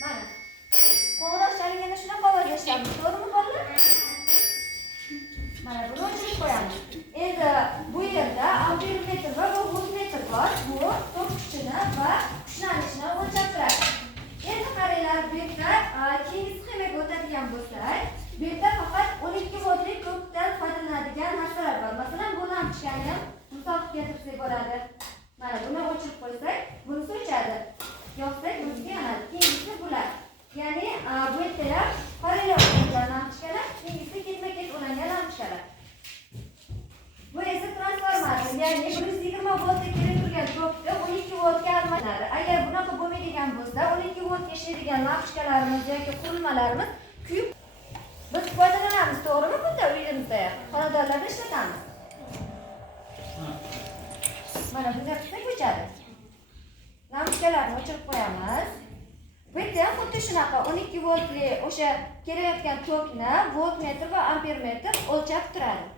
Mana qo'ng'iroq chalganda shunaqa ovoz eshitamiz, to'g'rimi bolalar? Mana buni o'chirib qo'yamiz. Endi bu yerda ampermetr va voltmetr bor. Bu tok kuchini va kuchlanishini o'lchab turadi. Endi qaranglar, bu yerda keyingi sxemaga o'tadigan bo'lsak, bu yerda faqat 12 voltlik tokdan foydalanadigan narsalar bor. Masalan, bu lampochkani misol keltirsak bo'ladi. Mana buni o'chirib qo'ysak, bunisi o'chadi. Yoqsak, bunisi yonadi. Keyingisi bular. Ya'ni bu yerda parallel ulangan lampochkalar, keyingisi ketma-ket ulangan lampochkalar. Bu esa transformator, ya'ni 120 voltga kelib turgan tokni 12 voltga almashtiradi. Agar bunaqa bo'lmaydigan bo'lsa, 12 voltga ishlaydigan lampochkalarimiz yoki qurilmalarimiz kuyib biz foydalanamiz, to'g'rimi? Bunda uyimizda, xonadonlarda ishlatamiz. Mana bunday qilsak o'chadi. Lampochkalarni o'chirib qo'yamiz. Bu yerda ham xuddi shunaqa 12 voltli o'sha kelayotgan tokni voltmetr va ampermetr o'lchab turadi.